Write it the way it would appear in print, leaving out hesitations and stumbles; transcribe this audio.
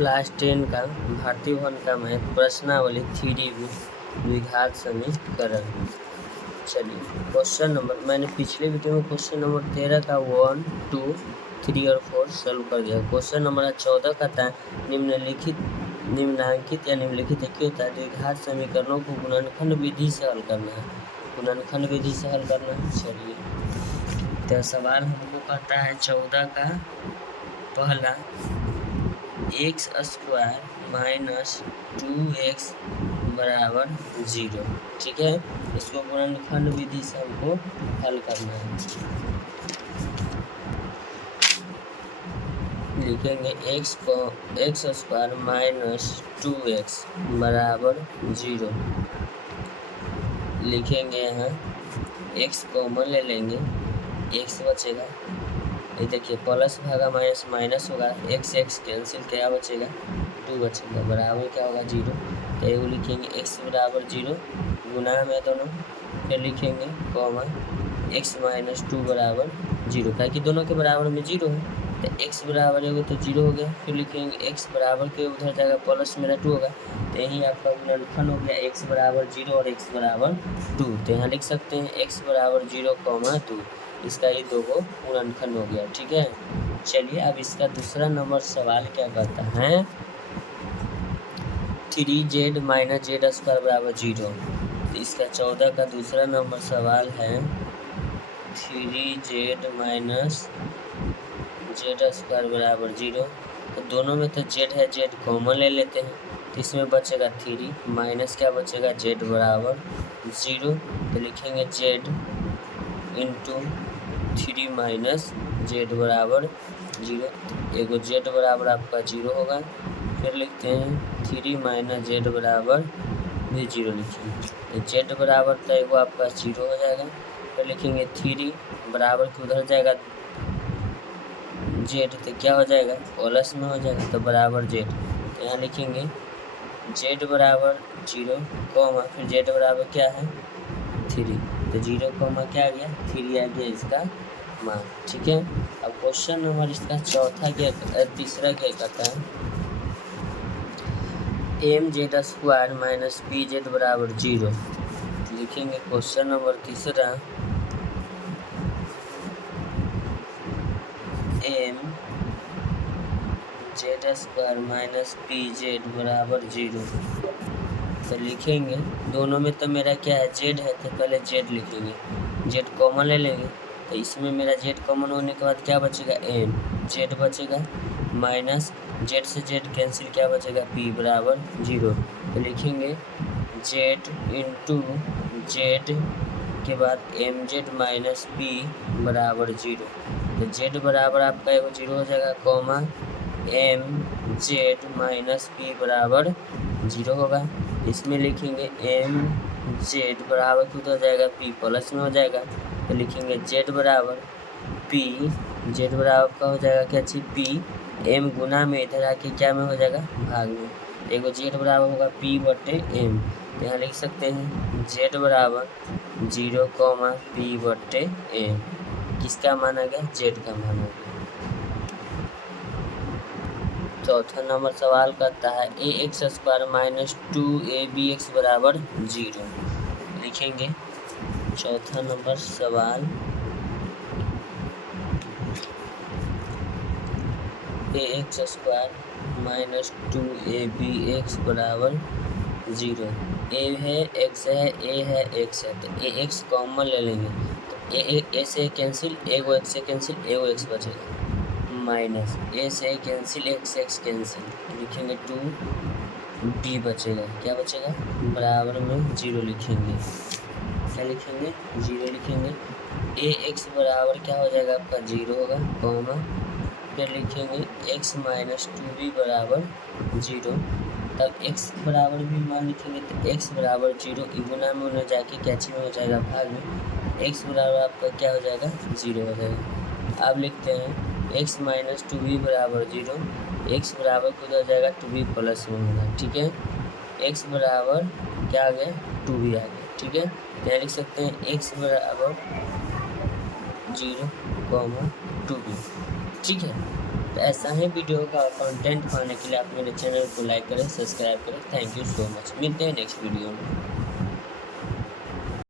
Class 10 का भारतीय भवन का मैथ प्रश्नावली 3 द्विघात समीकरण। चलिए क्वेश्चन नंबर, मैंने पिछले वीडियो में क्वेश्चन नंबर 13 का 1, 2, 3 और 4 सॉल्व कर दिया। क्वेश्चन नंबर 14 का था निम्नांकित या निम्नलिखित क्या होता है, द्विघात समीकरणों को गुणनखंड विधि से हल करना है। गुणनखंड विधि से हल करना है। चलिए तो सवाल हमको कहता है 14 का पहला x² - 2x बराबर 0। ठीक है, इसको गुणनखंड विधि से हमको हल करना है। लिखेंगे x² - 2x बराबर 0। लिखेंगे यहाँ x कॉमन ले लेंगे, x बचेगा। ये देखिए प्लस भागा माइनस माइनस होगा, x कैंसिल, क्या बचेगा 2 बचेगा, बराबर क्या होगा 0। तो ये लिखेंगे x बराबर 0, गुना में दोनों, फिर लिखेंगे कॉमा x - 2 बराबर 0, ताकि दोनों के बराबर में 0 है। तो x बराबर होगा तो 0 हो गया। फिर लिखेंगे x बराबर के उधर जाएगा प्लस मेरा 2 होगा, तो यही आपका गुणनखंड हो गया x बराबर 0 और x बराबर 2। तो यहाँ लिख सकते हैं x बराबर 0, 2, इसका ये दो को गुणनखंड हो गया। ठीक है, चलिए अब इसका दूसरा नंबर सवाल क्या कहता है, 3z - z² बराबर 0। तो इसका 14 का दूसरा नंबर सवाल है 3z - z² बराबर 0। तो दोनों में तो z है, z कॉमन ले लेते हैं, तो इसमें बचेगा 3 माइनस क्या बचेगा z बराबर 0। तो लिखेंगे z इंटू 3 माइनस z बराबर 0। एगो z बराबर आपका 0 होगा। फिर लिखते हैं 3 माइनस z बराबर भी 0 लिखेंगे। z बराबर तो एगो आपका 0 हो जाएगा। फिर लिखेंगे 3 बराबर के उधर जाएगा z, तो क्या हो जाएगा प्लस में हो जाएगा, तो बराबर z। तो यहाँ लिखेंगे z बराबर 0, कॉमा फिर z बराबर क्या है 3, तो 0 कॉमा क्या आ गया 3 आ गया इसका मान। ठीक है, अब क्वेश्चन नंबर इसका तीसरा क्या कहता है, mz² - pz बराबर 0। लिखेंगे क्वेश्चन नंबर तीसरा mz² - pz बराबर 0। तो लिखेंगे दोनों में तो मेरा क्या है z है, तो पहले z लिखेंगे, z कॉमन ले लेंगे। तो इसमें मेरा z कॉमन होने के बाद क्या बचेगा n, z बचेगा, माइनस z से z कैंसिल, क्या बचेगा p बराबर 0। तो लिखेंगे z इंटू z के बाद mz - p बराबर 0। तो z बराबर आपका एगो 0 हो जाएगा, कॉमा mz - p बराबर 0 होगा। इसमें लिखेंगे mz बराबर क्या हो जाएगा p प्लस में हो जाएगा। तो लिखेंगे z बराबर p, z बराबर का हो जाएगा क्या चीज p, m गुना में इधर आके क्या में हो जाएगा भाग में, एगो z बराबर होगा p बटे m। तो यहाँ लिख सकते हैं z बराबर 0, p बटे m। किसका माना गया z का माना गया। चौथा नंबर सवाल करता है ax² - 2abx बराबर 0। लिखेंगे चौथा नंबर सवाल ax² - 2abx बराबर 0। a है x है, a है x है, तो ax कॉमन ले लेंगे, तो a से कैंसिल, एगो x से कैंसिल, एगो x बचेगा, माइनस a से कैंसिल, x कैंसिल, लिखेंगे 2b बचेगा, क्या बचेगा बराबर में 0 लिखेंगे। क्या लिखेंगे 0 लिखेंगे। ax बराबर क्या हो जाएगा आपका 0 होगा, कॉमा फिर लिखेंगे x - 2b बराबर 0। तब x बराबर भी मान लिखेंगे, तो x बराबर 0 गुना में उन्हें जाके कैची में हो जाएगा भाग में, x बराबर आपका क्या हो जाएगा 0 हो जाएगा। अब लिखते हैं x - 2b बराबर 0, x बराबर को हो जाएगा 2b प्लस में होगा। ठीक है, x बराबर क्या आ गया 2b आ गया। ठीक है, यहाँ लिख सकते हैं x बराबर 0, 2b। ठीक है, तो ऐसा ही वीडियो का कंटेंट पाने के लिए आप मेरे चैनल को लाइक करें, सब्सक्राइब करें। Thank you so much. मिलते हैं नेक्स्ट वीडियो में।